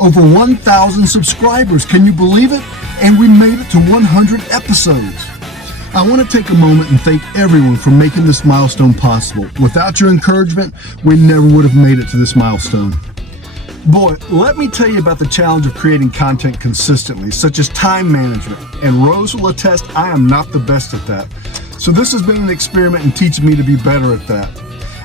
Over 1,000 subscribers, can you believe it? And we made it to 100 episodes. I want to take a moment and thank everyone for making this milestone possible. Without your encouragement, we never would have made it to this milestone. Boy, let me tell you about the challenge of creating content consistently, such as time management. And Rose will attest I am not the best at that. So this has been an experiment in teaching me to be better at that.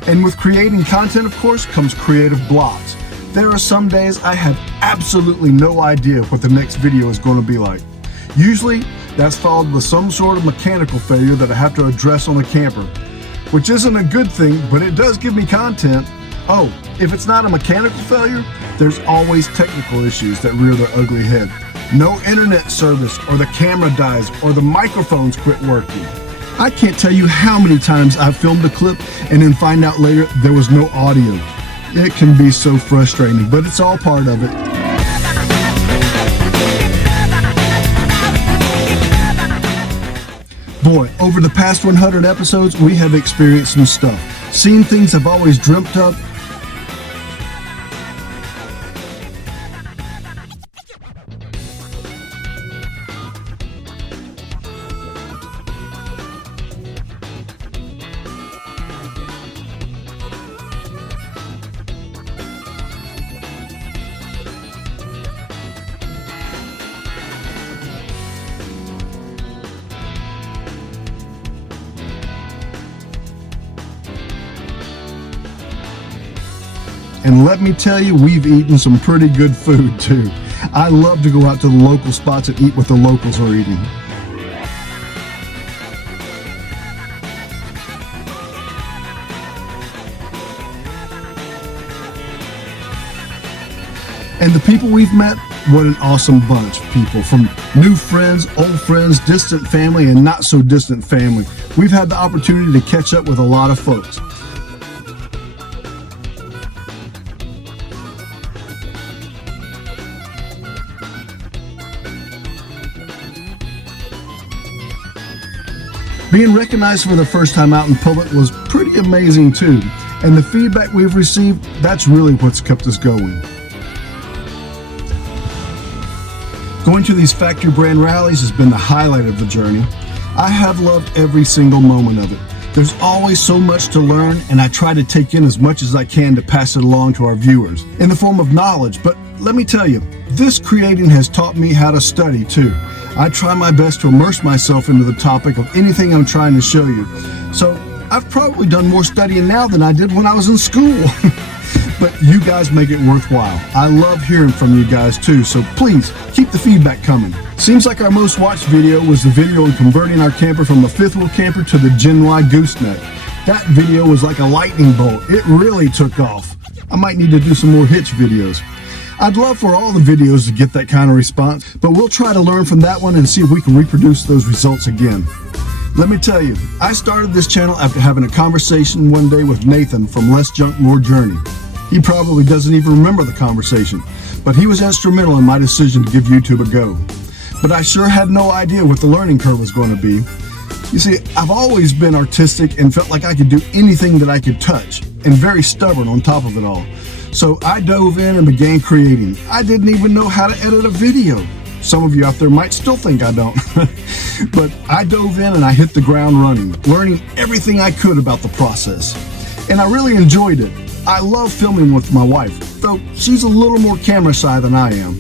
And with creating content, of course, comes creative blocks. There are some days I have absolutely no idea what the next video is going to be like. Usually, that's followed with some sort of mechanical failure that I have to address on the camper, which isn't a good thing, but it does give me content. Oh, if it's not a mechanical failure, there's always technical issues that rear their ugly head. No internet service, or the camera dies, or the microphones quit working. I can't tell you how many times I've filmed a clip and then find out later there was no audio. It can be so frustrating, but it's all part of it. Boy, over the past 100 episodes, we have experienced some stuff. Seen things I've always dreamt of. And let me tell you, we've eaten some pretty good food too. I love to go out to the local spots and eat what the locals are eating. And the people we've met, what an awesome bunch of people. From new friends, old friends, distant family, and not so distant family. We've had the opportunity to catch up with a lot of folks. Being recognized for the first time out in public was pretty amazing too. And the feedback we've received, that's really what's kept us going. Going to these factory brand rallies has been the highlight of the journey. I have loved every single moment of it. There's always so much to learn, and I try to take in as much as I can to pass it along to our viewers in the form of knowledge. But let me tell you, this creating has taught me how to study too. I try my best to immerse myself into the topic of anything I'm trying to show you. So I've probably done more studying now than I did when I was in school. But you guys make it worthwhile. I love hearing from you guys too, so please keep the feedback coming. Seems like our most watched video was the video on converting our camper from a fifth wheel camper to the Gen Y gooseneck. That video was like a lightning bolt. It really took off. I might need to do some more hitch videos. I'd love for all the videos to get that kind of response, but we'll try to learn from that one and see if we can reproduce those results again. Let me tell you, I started this channel after having a conversation one day with Nathan from Less Junk, More Journey. He probably doesn't even remember the conversation, but he was instrumental in my decision to give YouTube a go. But I sure had no idea what the learning curve was going to be. You see, I've always been artistic and felt like I could do anything that I could touch, and very stubborn on top of it all. So I dove in and began creating. I didn't even know how to edit a video. Some of you out there might still think I don't. But I dove in and I hit the ground running, learning everything I could about the process. And I really enjoyed it. I love filming with my wife, though she's a little more camera shy than I am.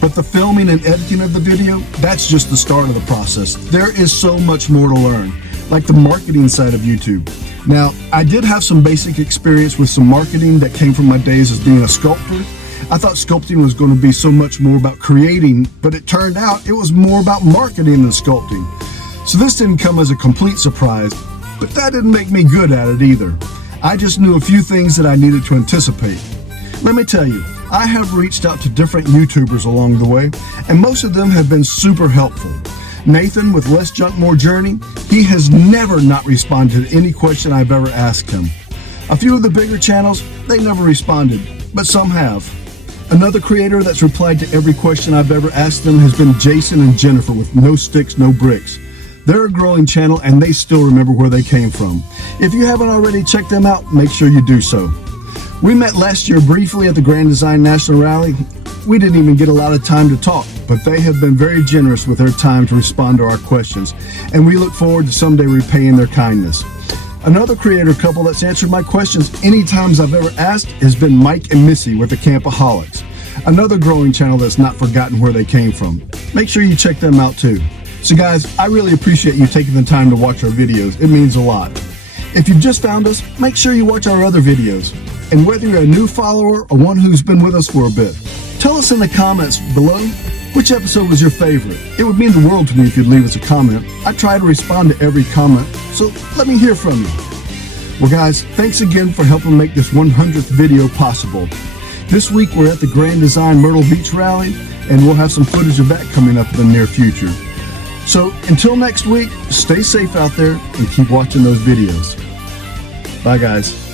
But the filming and editing of the video, that's just the start of the process. There is so much more to learn, like the marketing side of YouTube. Now, I did have some basic experience with some marketing that came from my days as being a sculptor. I thought sculpting was going to be so much more about creating, but it turned out it was more about marketing than sculpting. So this didn't come as a complete surprise, but that didn't make me good at it either. I just knew a few things that I needed to anticipate. Let me tell you, I have reached out to different YouTubers along the way, and most of them have been super helpful. Nathan with Less Junk, More Journey, he has never not responded to any question I've ever asked him. A few of the bigger channels, they never responded, but some have. Another creator that's replied to every question I've ever asked them has been Jason and Jennifer with No Sticks, No Bricks. They're a growing channel and they still remember where they came from. If you haven't already checked them out, make sure you do so. We met last year briefly at the Grand Design National Rally. we didn't even get a lot of time to talk, but they have been very generous with their time to respond to our questions, and we look forward to someday repaying their kindness. Another creator couple that's answered my questions any times I've ever asked has been Mike and Missy with the Campaholics, another growing channel that's not forgotten where they came from. Make sure you check them out too. So guys, I really appreciate you taking the time to watch our videos. It means a lot. If you've just found us, make sure you watch our other videos. And whether you're a new follower or one who's been with us for a bit, tell us in the comments below which episode was your favorite. It would mean the world to me if you'd leave us a comment. I try to respond to every comment, so let me hear from you. Well guys, thanks again for helping make this 100th video possible. This week we're at the Grand Design Myrtle Beach rally, and we'll have some footage of that coming up in the near future. So until next week, stay safe out there and keep watching those videos. Bye guys.